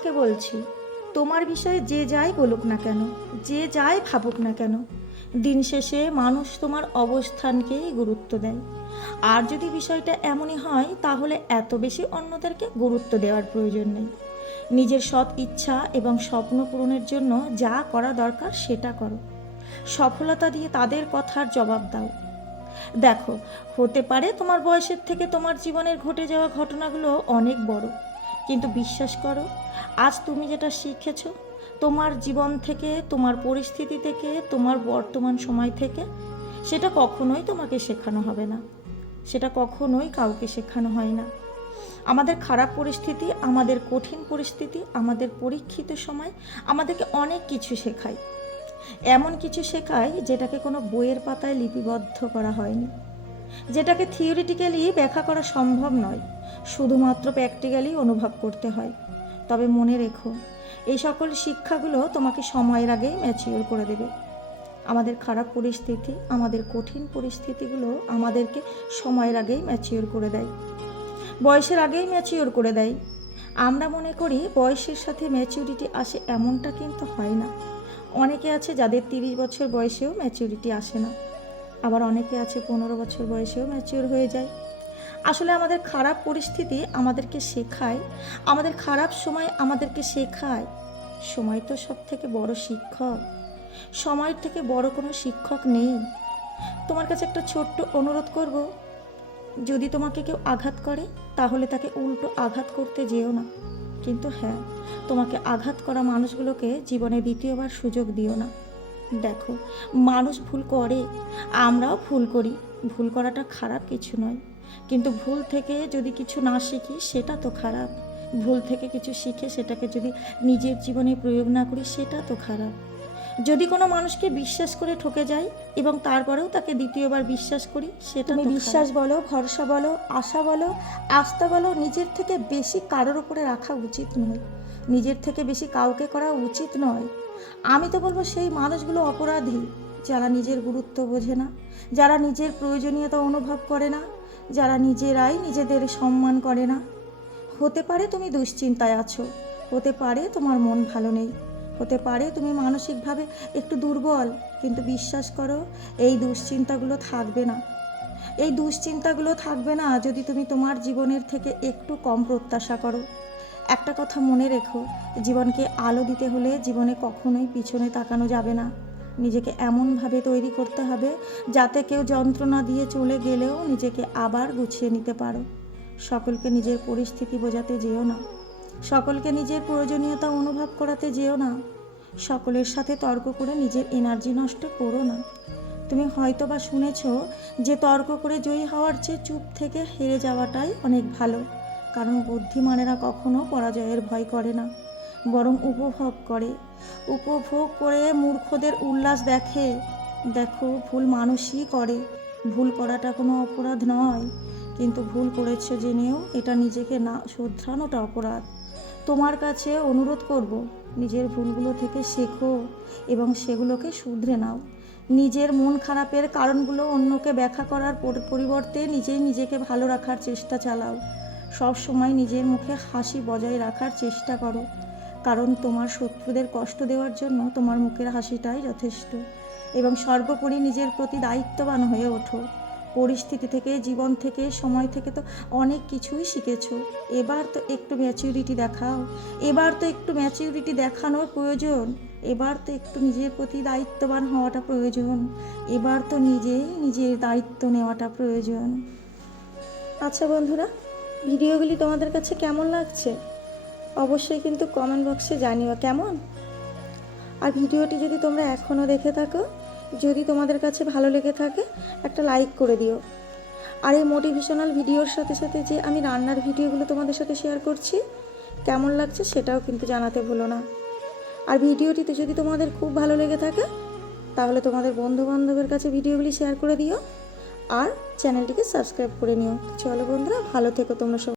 তোমাকে বলছি, তোমার বিষয়ে যে যাই বলুক না কেন, যে যাই ভাবুক না কেন, দিন শেষে মানুষ তোমার অবস্থানকেই গুরুত্ব দেয়। আর যদি বিষয়টা এমনই হয়, তাহলে এত বেশি অন্যদেরকে গুরুত্ব দেওয়ার প্রয়োজন নেই। নিজের সৎ ইচ্ছা এবং স্বপ্ন পূরণের জন্য যা করা দরকার সেটা করো। সফলতা দিয়ে তাদের কথার জবাব দাও। দেখো, হতে পারে তোমার বয়সের থেকে তোমার জীবনের ঘটে যাওয়া ঘটনাগুলো অনেক বড়, কিন্তু বিশ্বাস করো, আজ তুমি যেটা শিখেছো তোমার জীবন থেকে, তোমার পরিস্থিতি থেকে, তোমার বর্তমান সময় থেকে, সেটা কখনোই তোমাকে শেখানো হবে না। সেটা কখনোই কাউকে শেখানো হয় না। আমাদের খারাপ পরিস্থিতি, আমাদের কঠিন পরিস্থিতি, আমাদের পরীক্ষিত সময় আমাদেরকে অনেক কিছু শেখায়। এমন কিছু শেখায় যেটাকে কোনো বইয়ের পাতায় লিপিবদ্ধ করা হয়নি, যেটাকে থিওরিটিক্যালি ব্যাখ্যা করা সম্ভব নয়, শুধুমাত্র প্র্যাকটিক্যালি অনুভব করতে হয়। তবে মনে রেখো, এই সকল শিক্ষাগুলো তোমাকে সময়ের আগেই ম্যাচিওর করে দেবে। আমাদের খারাপ পরিস্থিতি, আমাদের কঠিন পরিস্থিতিগুলো আমাদেরকে সময়ের আগেই ম্যাচিওর করে দেয়, বয়সের আগেই ম্যাচিওর করে দেয়। আমরা মনে করি বয়সের সাথে ম্যাচিউরিটি আসে, এমনটা কিন্তু হয় না। অনেকে আছে যাদের 30 বছর বয়সেও ম্যাচিউরিটি আসে না, আবার অনেকে আছে 15 বছর বয়সেও ম্যাচিওর হয়ে যায়। আসলে আমাদের খারাপ পরিস্থিতি আমাদেরকে শেখায়, আমাদের খারাপ সময় আমাদেরকে শেখায়। সময় তো সব থেকে বড় শিক্ষক, সময়ের থেকে বড় কোনো শিক্ষক নেই। তোমার কাছে একটা ছোট্ট অনুরোধ করব, যদি তোমাকে কেউ আঘাত করে, তাহলে তাকে উল্টো আঘাত করতে যেও না। কিন্তু হ্যাঁ, তোমাকে আঘাত করা মানুষগুলোকে জীবনে দ্বিতীয়বার সুযোগ দিও না। দেখো, মানুষ ভুল করে, আমরাও ভুল করি। ভুল করাটা খারাপ কিছু নয়, কিন্তু ভুল থেকে যদি কিছু না শিখি সেটা তো খারাপ। ভুল থেকে কিছু শিখে সেটাকে যদি নিজের জীবনে প্রয়োগ না করি সেটা তো খারাপ। যদি কোনো মানুষকে বিশ্বাস করে ঠকে যাই এবং তারপরেও তাকে দ্বিতীয়বার বিশ্বাস করি, সেটা তুমি বিশ্বাস বলো, ভরসা বলো, আশা বলো, আস্থা বলো, নিজের থেকে বেশি কারোর উপরে রাখা উচিত নয়, নিজের থেকে বেশি কাউকে করা উচিত নয়। আমি তো বলবো সেই মানুষগুলো অপরাধী, যারা নিজের গুরুত্ব বোঝে না, যারা নিজের প্রয়োজনীয়তা অনুভব করে না, যারা নিজেরাই নিজেদের সম্মান করে না। হতে পারে তুমি দুশ্চিন্তায় আছো, হতে পারে তোমার মন ভালো নেই, হতে পারে তুমি মানসিকভাবে একটু দুর্বল, কিন্তু বিশ্বাস করো, এই দুশ্চিন্তাগুলো থাকবে না। এই দুশ্চিন্তাগুলো থাকবে না যদি তুমি তোমার জীবনের থেকে একটু কম প্রত্যাশা করো। একটা কথা মনে রেখো, জীবনকে আলো দিতে হলে জীবনে কখনোই পিছনে তাকানো যাবে না। নিজেকে এমনভাবে তৈরি করতে হবে যাতে কেউ যন্ত্রণা দিয়ে চলে গেলেও নিজেকে আবার গুছিয়ে নিতে পারো। সকলকে নিজের পরিস্থিতি বোঝাতে যেও না, সকলকে নিজের প্রয়োজনীয়তা অনুভব করাতে যেও না, সকলের সাথে তর্ক করে নিজের এনার্জি নষ্ট করো না। তুমি হয়তো বা শুনেছ যে তর্ক করে জয়ী হওয়ার চেয়ে চুপ থেকে হেরে যাওয়াটাই অনেক ভালো, কারণ বুদ্ধিমানেরা কখনো পরাজয়ের ভয় করে না, বরং উপভোগ করে। উপভোগ করে মূর্খদের উল্লাস দেখে। দেখো, ভুল মানুষই করে, ভুল করাটা কোনো অপরাধ নয়, কিন্তু ভুল করেছে জেনেও এটা নিজেকে না শোধরানোটা অপরাধ। তোমার কাছে অনুরোধ করব, নিজের ভুলগুলো থেকে শেখো এবং সেগুলোকে শুধরে নাও। নিজের মন খারাপের কারণগুলো অন্যকে ব্যাখ্যা করার পরিবর্তে নিজেই নিজেকে ভালো রাখার চেষ্টা চালাও। সব সময় নিজের মুখে হাসি বজায় রাখার চেষ্টা করো, কারণ তোমার শত্রুদের কষ্ট দেওয়ার জন্য তোমার মুখের হাসিটাই যথেষ্ট। এবং সর্বোপরি নিজের প্রতি দায়িত্ববান হয়ে ওঠো। পরিস্থিতি থেকে, জীবন থেকে, সময় থেকে তো অনেক কিছুই শিখেছো, এবার তো একটু ম্যাচিউরিটি দেখাও। এবার তো একটু ম্যাচিউরিটি দেখানোর প্রয়োজন, এবার তো একটু নিজের প্রতি দায়িত্ববান হওয়াটা প্রয়োজন, এবার তো নিজেই নিজের দায়িত্ব নেওয়াটা প্রয়োজন। আচ্ছা বন্ধুরা, ভিডিওগুলি তোমাদের কাছে কেমন লাগছে অবশ্যই কিন্তু কমেন্ট বক্সে জানিও কেমন। আর ভিডিওটি যদি তোমরা এখনও দেখে থাকো, যদি তোমাদের কাছে ভালো লেগে থাকে, একটা লাইক করে দিও। আর এই মোটিভেশনাল ভিডিওর সাথে সাথে যে আমি রান্নার ভিডিওগুলো তোমাদের সাথে শেয়ার করছি, কেমন লাগছে সেটাও কিন্তু জানাতে ভুলো না। আর ভিডিওটিতে যদি তোমাদের খুব ভালো লেগে থাকে, তাহলে তোমাদের বন্ধুবান্ধবের কাছে ভিডিওগুলি শেয়ার করে দিও আর চ্যানেলটিকে সাবস্ক্রাইব করে নিও। চলো বন্ধুরা, ভালো থেকো তোমরা সব।